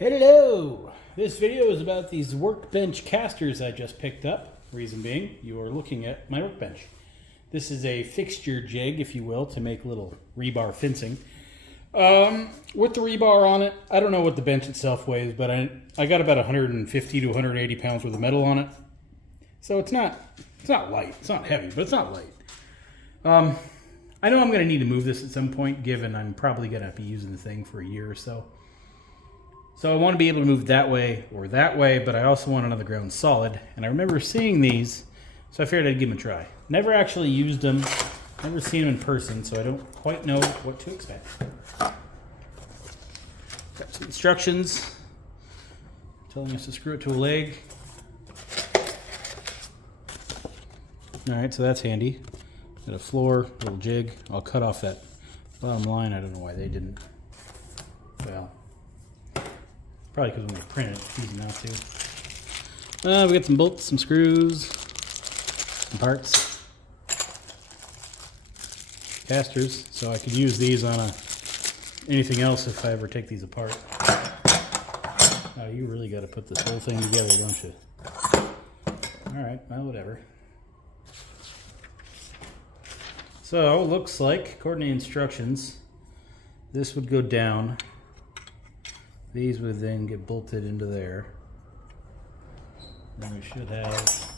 Hello! This video is about these Workbench casters I just picked up. Reason being, you are looking at my Workbench. This is a fixture jig, if you will, to make little rebar fencing. With the rebar on it, I don't know what the bench itself weighs, but I got about 150 to 180 pounds worth of metal on it. So it's not light. It's not heavy, but it's not light. I know I'm going to need to move this at some point, given I'm probably going to be using the thing for a year or so. So I want to be able to move that way or that way, but I also want it on the ground solid. And I remember seeing these, so I figured I'd give them a try. Never actually used them, never seen them in person, so I don't quite know what to expect. Got some instructions telling us to screw it to a leg. Alright, so that's handy. Got a floor, little jig. I'll cut off that bottom line. I don't know why they didn't. Well, probably because when they print it, it's easy not to. We got some bolts, some screws, some parts, casters. So I could use these on anything else if I ever take these apart. Oh, you really got to put this whole thing together, don't you? All right, well, whatever. So, looks like, according to the instructions, this would go down. These would then get bolted into there. Then we should have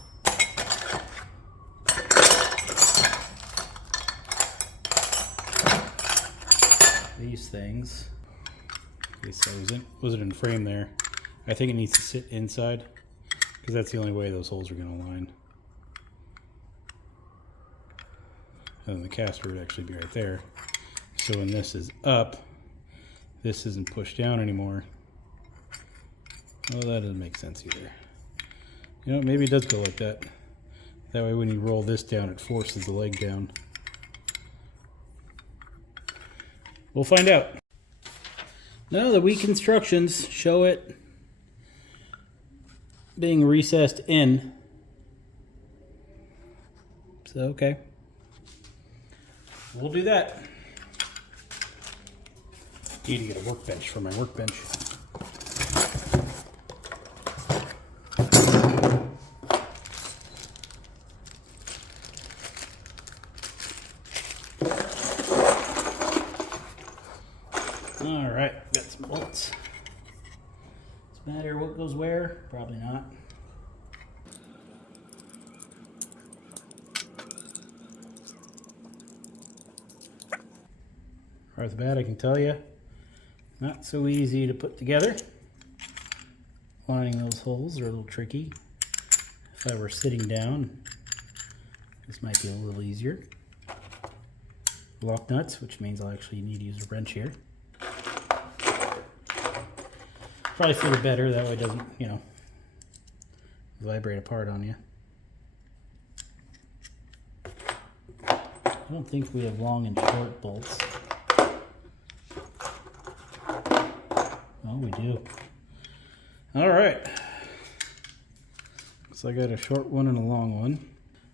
these things. Okay, so was it in frame there? I think it needs to sit inside, because that's the only way those holes are going to align. And then the caster would actually be right there. So when this is up, this isn't pushed down anymore. Well, that doesn't make sense either. You know, maybe it does go like that. That way when you roll this down, it forces the leg down. We'll find out. No, the weak instructions show it being recessed in. So, okay. We'll do that. Need to get a workbench for my workbench. All right, got some bolts. Does it matter what goes where? Probably not. Right off the bat, I can tell you, not so easy to put together. Lining those holes are a little tricky. If I were sitting down, this might be a little easier. Lock nuts, which means I'll actually need to use a wrench here. Probably feel better, that way it doesn't, you know, vibrate apart on you. I don't think we have long and short bolts. Oh, we do. All right. So I got a short one and a long one.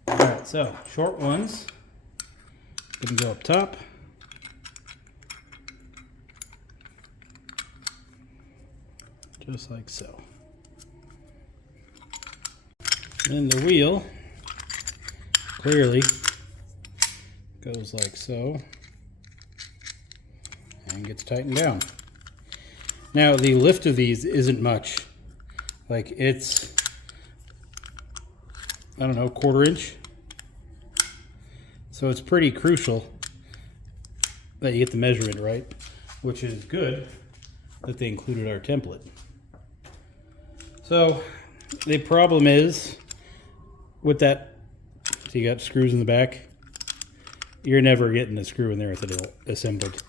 All right, so short ones can go up top. Just like so. And the wheel clearly goes like so and gets tightened down. Now the lift of these isn't much. Like it's, I don't know, 1/4 inch. So it's pretty crucial that you get the measurement right, which is good that they included our template. So the problem is with that, so you got screws in the back, you're never getting a screw in there with it assembled.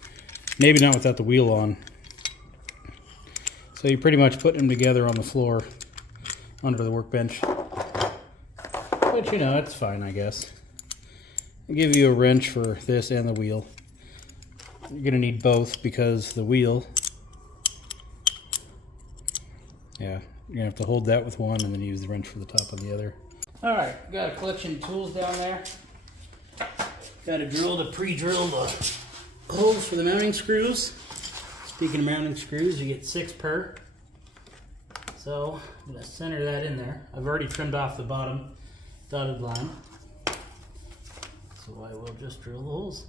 Maybe not without the wheel on. So you pretty much put them together on the floor under the workbench. But you know, it's fine, I guess. I'll give you a wrench for this and the wheel. You're gonna need both because the wheel, yeah, you're gonna have to hold that with one and then use the wrench for the top of the other. All right, got a collection of tools down there. Got a drill to pre-drill the holes for the mounting screws. Speaking of mounting screws, you get 6 per. So I'm going to center that in there. I've already trimmed off the bottom dotted line. So I will just drill the holes.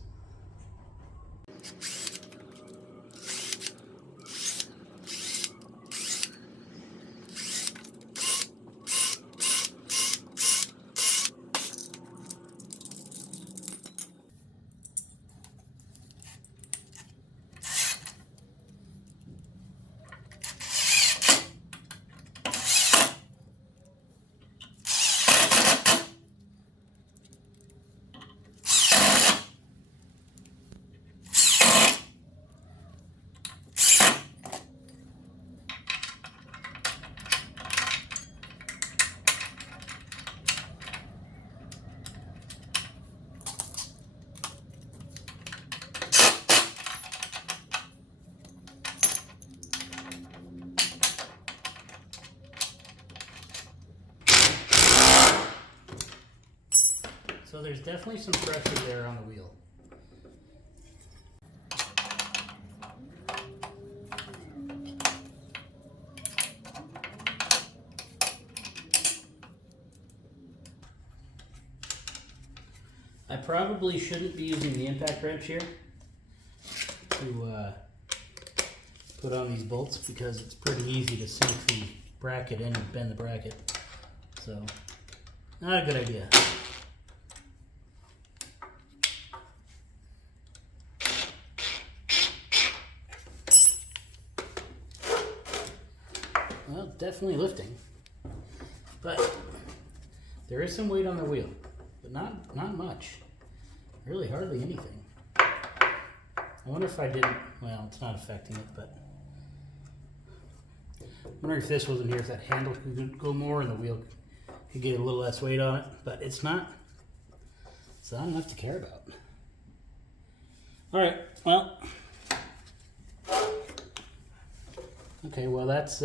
So there's definitely some pressure there on the wheel. I probably shouldn't be using the impact wrench here to put on these bolts because it's pretty easy to sink the bracket in and bend the bracket. So, not a good idea. Well, definitely lifting, but there is some weight on the wheel, but not much. Really hardly anything. I wonder if I didn't, well, it's not affecting it, but I wonder if this wasn't here, if that handle could go more and the wheel could get a little less weight on it, but it's not enough to care about. All right, well, okay, well that's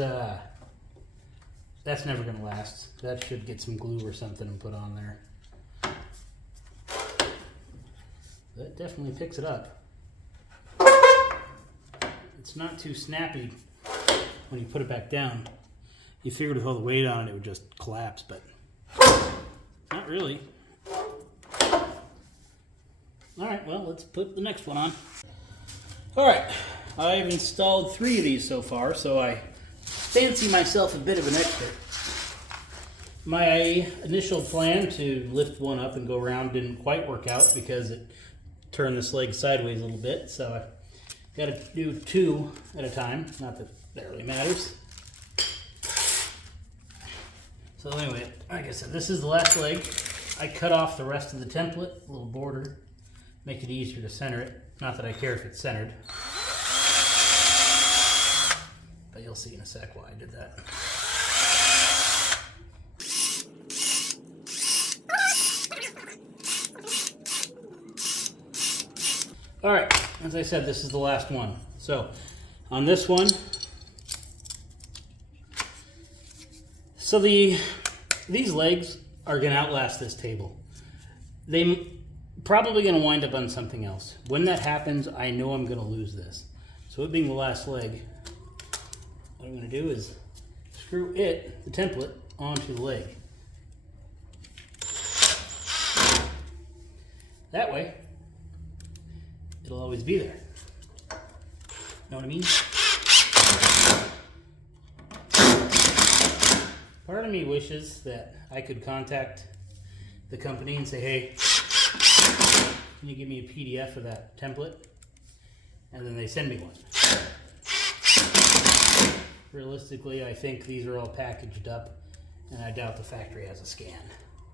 never gonna last. That should get some glue or something and put on there. That definitely picks it up. It's not too snappy when you put it back down. You figured with all the weight on it, it would just collapse, but not really. All right, well, let's put the next one on. All right, I've installed 3 of these so far, so I fancy myself a bit of an expert. My initial plan to lift one up and go around didn't quite work out because it turned this leg sideways a little bit, so I got to do 2 at a time. Not that that really matters. So anyway, like I said, this is the last leg. I cut off the rest of the template, a little border, make it easier to center it. Not that I care if it's centered, but you'll see in a sec why I did that. All right, as I said, this is the last one. So on this one, so these legs are gonna outlast this table. They probably gonna wind up on something else. When that happens, I know I'm gonna lose this. So it being the last leg, what I'm gonna do is screw the template, onto the leg. That way, it'll always be there. Know what I mean? Part of me wishes that I could contact the company and say, hey, can you give me a PDF of that template? And then they send me one. Realistically, I think these are all packaged up, and I doubt the factory has a scan,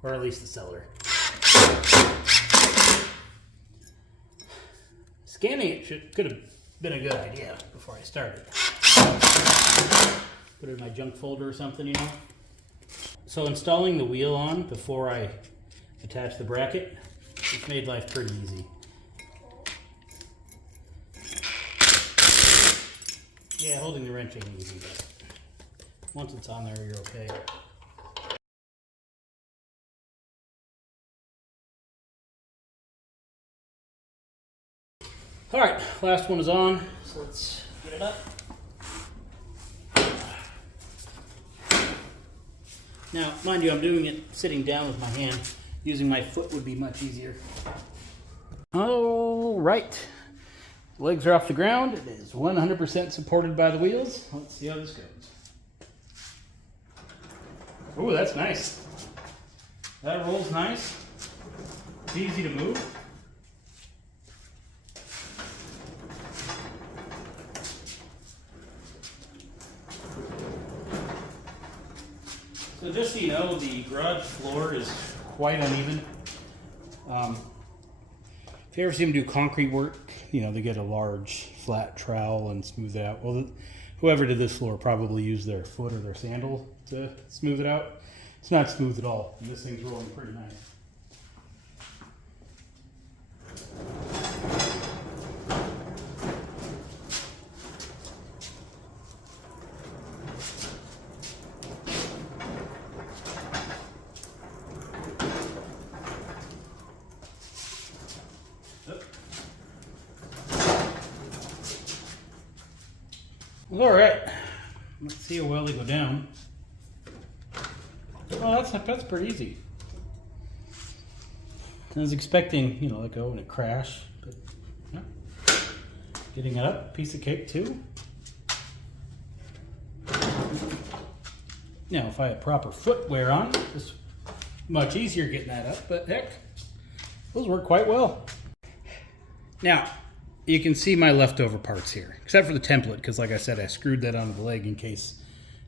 or at least the seller. Scanning it could have been a good idea before I started. Put it in my junk folder or something, you know? So installing the wheel on before I attach the bracket, it's made life pretty easy. Yeah, holding the wrench ain't easy, but once it's on there, you're okay. All right, last one is on, so let's get it up. Now, mind you, I'm doing it sitting down with my hand. Using my foot would be much easier. All right. Legs are off the ground. It is 100% supported by the wheels. Let's see how this goes. Ooh, that's nice. That rolls nice. It's easy to move. So just so you know, the garage floor is quite uneven. If you ever see them do concrete work, you know, they get a large flat trowel and smooth it out. Well, whoever did this floor probably used their foot or their sandal to smooth it out. It's not smooth at all. And this thing's rolling pretty nice. All right, let's see how well they go down. Well, that's pretty easy. I was expecting, you know, let go and it crash, but yeah. Getting it up, piece of cake too. Now, if I had proper footwear on, it's much easier getting that up, but heck, those work quite well. Now, you can see my leftover parts here, except for the template, because like I said, I screwed that onto the leg in case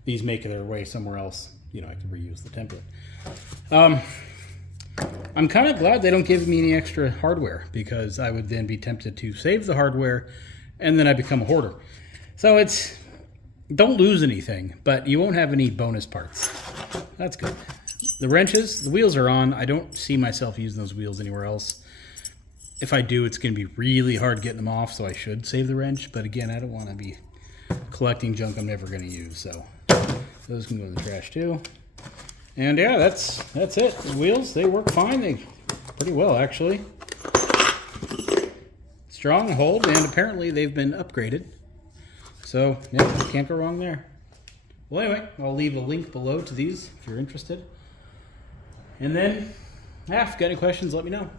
these make their way somewhere else. You know, I can reuse the template. I'm kind of glad they don't give me any extra hardware, because I would then be tempted to save the hardware and then I become a hoarder. So it's, don't lose anything, but you won't have any bonus parts. That's good. The wrenches, the wheels are on. I don't see myself using those wheels anywhere else. If I do, it's going to be really hard getting them off, so I should save the wrench. But again, I don't want to be collecting junk I'm never going to use, so those can go in the trash too. And yeah, that's it. The wheels, they work fine. They pretty well, actually. Strong hold, and apparently they've been upgraded. So yeah, can't go wrong there. Well, anyway, I'll leave a link below to these if you're interested. And then, if you've got any questions, let me know.